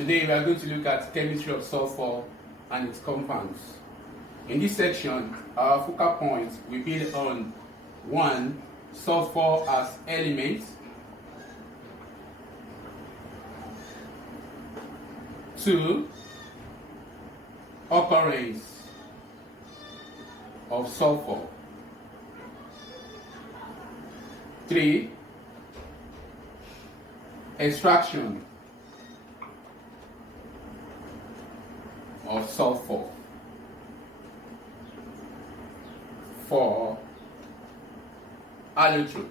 Today we are going to look at chemistry of sulfur and its compounds. In this section, our focal points will be on 1. Sulfur as element, 2. Occurrence of sulfur, 3. Extraction of sulfur, 4. Allotropy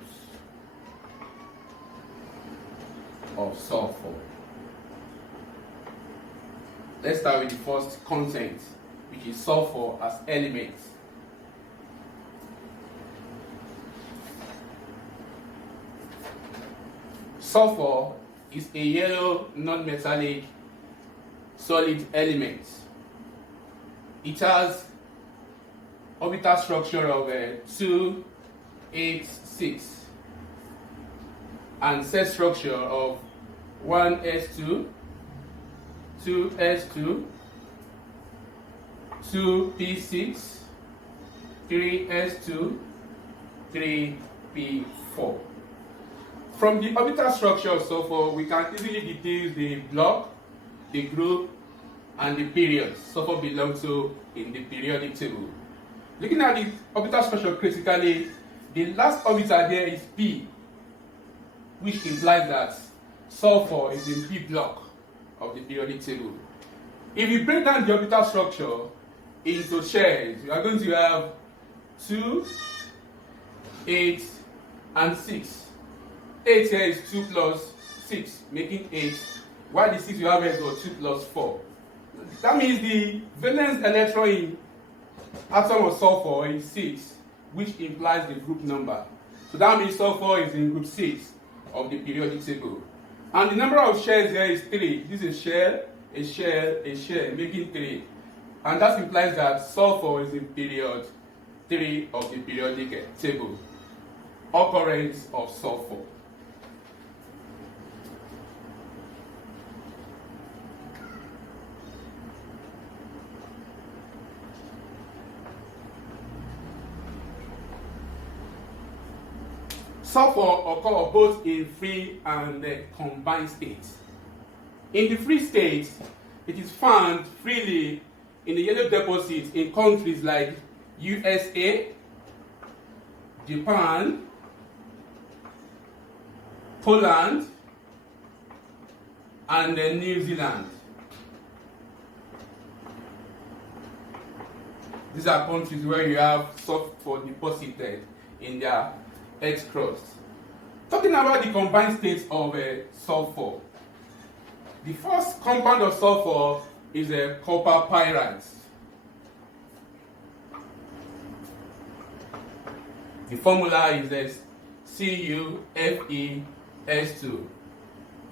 of sulfur. Let's start with the first content, which is sulfur as element. Sulfur is a yellow non-metallic solid element. It has orbital structure of 2, 8, 6 and set structure of 1s2, 2s2, 2p6, 3s2, 3p4. From the orbital structure of sulfur, we can easily deduce the block, the group, and the periods sulfur belongs to in the periodic table. Looking at the orbital structure critically, the last orbital there is p, which implies that sulfur is in p block of the periodic table. If you break down the orbital structure into shares, you are going to have 2, 8, and 6. 8 here is 2 plus 6, making 8, while the 6 you have here is 2 plus 4. That means the valence electron in atom of sulfur is 6, which implies the group number. So that means sulfur is in group 6 of the periodic table. And the number of shares here is 3. This is a shell, a shell, a shell, making 3. And that implies that sulfur is in period 3 of the periodic table. Occurrence of sulfur. Sulfur occurs both in free and combined states. In the free state, it is found freely in the yellow deposits in countries like USA, Japan, Poland, and New Zealand. These are countries where you have sulfur deposited in their X crust. Talking about the combined states of sulfur, the first compound of sulfur is a copper pyrite. The formula is CuFeS2.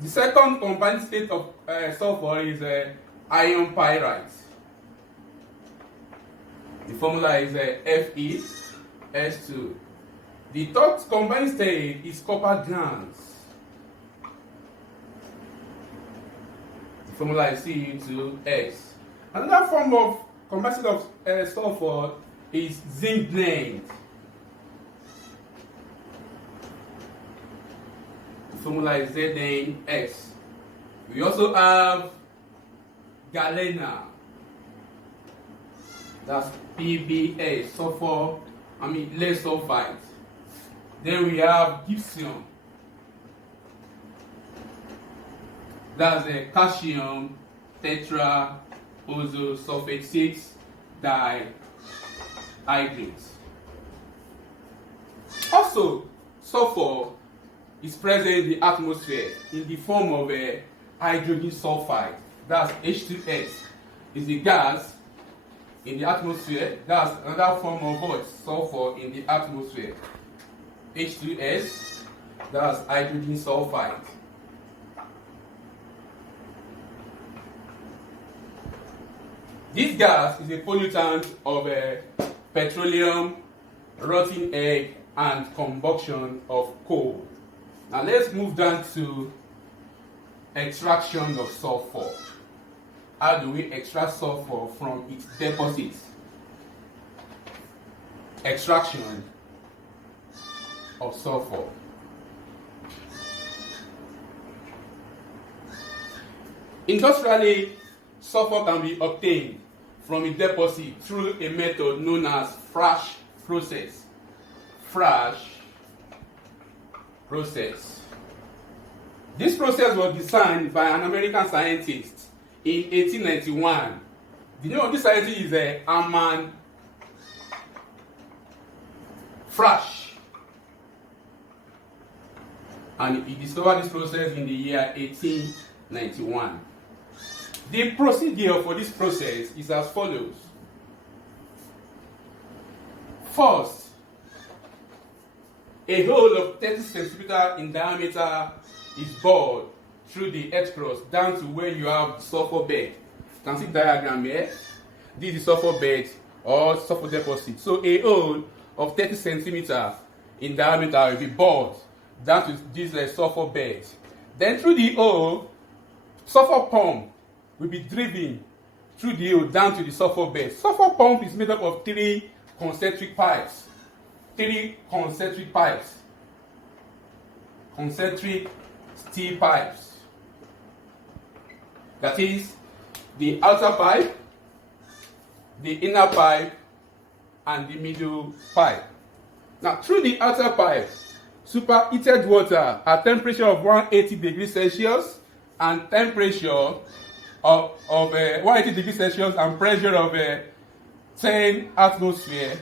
The second combined state of sulfur is iron pyrite. The formula is Fe(S2). The third combined state is copper glands. The formula is Cu2S. Another form of combined state of sulfur is zinc blende. The formula is Zn(S). We also have galena. That's PbS, lead sulfide. Then we have gypsum. That's a calcium tetraozosulfate 6 dihydrate. Also, sulfur is present in the atmosphere in the form of a hydrogen sulfide. That's H2S. Is the gas in the atmosphere. That's another form of what? Sulfur in the atmosphere. H2S, that's hydrogen sulfide. This gas is a pollutant of petroleum, rotten egg, and combustion of coal. Now let's move down to extraction of sulfur. How do we extract sulfur from its deposits? Extraction of sulfur. Industrially, sulfur can be obtained from a deposit through a method known as Frasch process. Frasch process. This process was designed by an American scientist in 1891. The name of this scientist is Hermann Frasch, and he discovered this process in the year 1891. The procedure for this process is as follows. First, a hole of 30 centimeters in diameter is bored through the edge cross down to where you have the sulfur bed. You can see the diagram here. This is sulfur bed or sulfur deposit. So a hole of 30 centimeters in diameter will be bored down to this sulfur bed. Then through the hole, sulfur pump will be driven through the hole down to the sulfur bed. Sulfur pump is made up of 3 concentric pipes. 3 concentric pipes. Concentric steel pipes. That is the outer pipe, the inner pipe, and the middle pipe. Now, through the outer pipe, superheated water at temperature of 180 degrees Celsius and temperature of 180 degrees Celsius and pressure of 10 atmosphere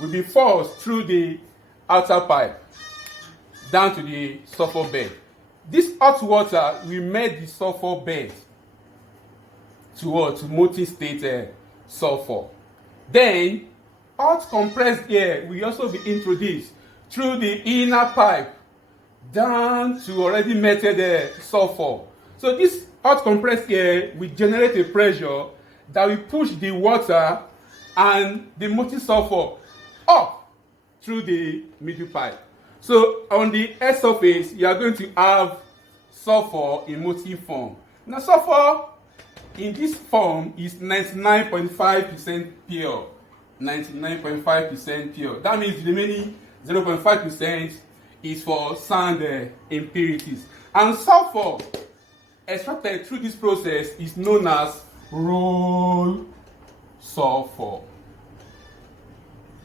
will be forced through the outer pipe down to the sulfur bed. This hot water will melt the sulfur bed to molten state sulfur. Then, hot compressed air will also be introduced through the inner pipe down to already melted sulfur. So this hot compressed air will generate a pressure that will push the water and the molten sulfur up through the middle pipe. So on the air surface, you are going to have sulfur in molten form. Now sulfur in this form is 99.5% pure. 99.5% pure. That means the remaining 0.5% is for sand impurities. And sulfur extracted through this process is known as raw sulfur.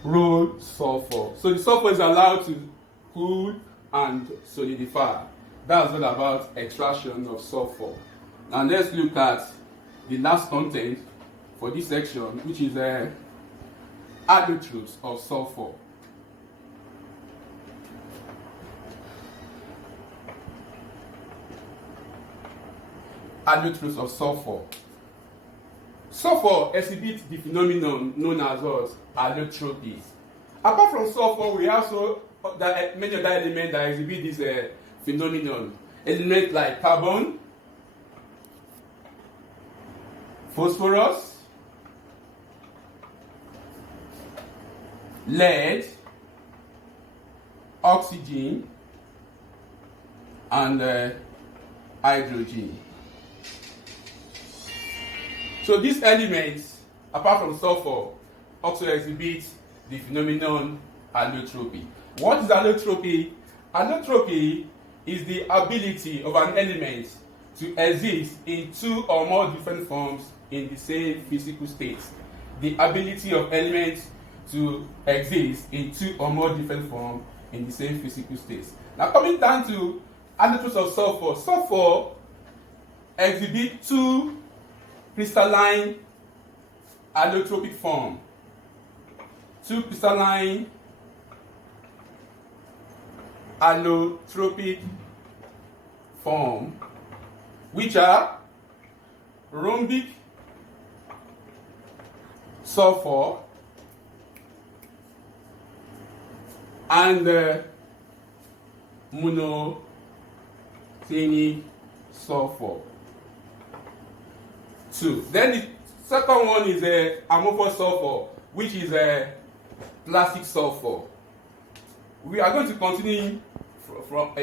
Raw sulfur. So the sulfur is allowed to cool and solidify. That's all about extraction of sulfur. Now let's look at the last content for this section, which is allotropy of sulfur. Allotropy of sulfur. Sulfur exhibits the phenomenon known as what? Allotropy. Apart from sulfur, we also many other elements that exhibit this phenomenon. Elements like carbon, phosphorus, lead, oxygen, and hydrogen. So these elements, apart from sulfur, also exhibit the phenomenon allotropy. What is allotropy? Allotropy is the ability of an element to exist in 2 or more different forms in the same physical state. The ability of elements to exist in 2 or more different forms in the same physical state. Now coming down to allotropy of sulfur. Sulfur exhibits 2 crystalline allotropic form. 2 crystalline allotropic form, which are rhombic sulfur and monoclinic sulfur. 2. Then the second one is amorphous sulfur, which is plastic sulfur. We are going to continue from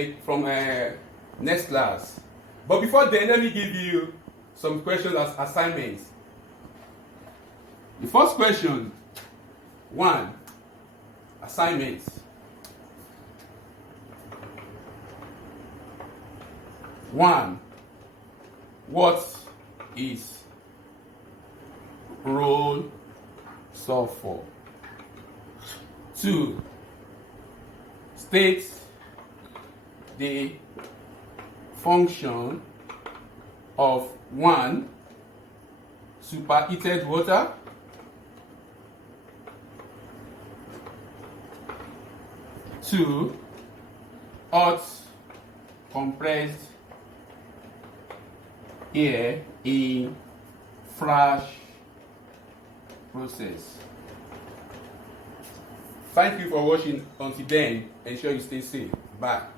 next class But before then, let me give you some questions as assignments. The first question, 1, assignments. 1, what is roll sulfur? 2, state the function of 1, superheated water. 2, hot compressed air in Frasch process. Thank you for watching. Until then, ensure you stay safe. Bye.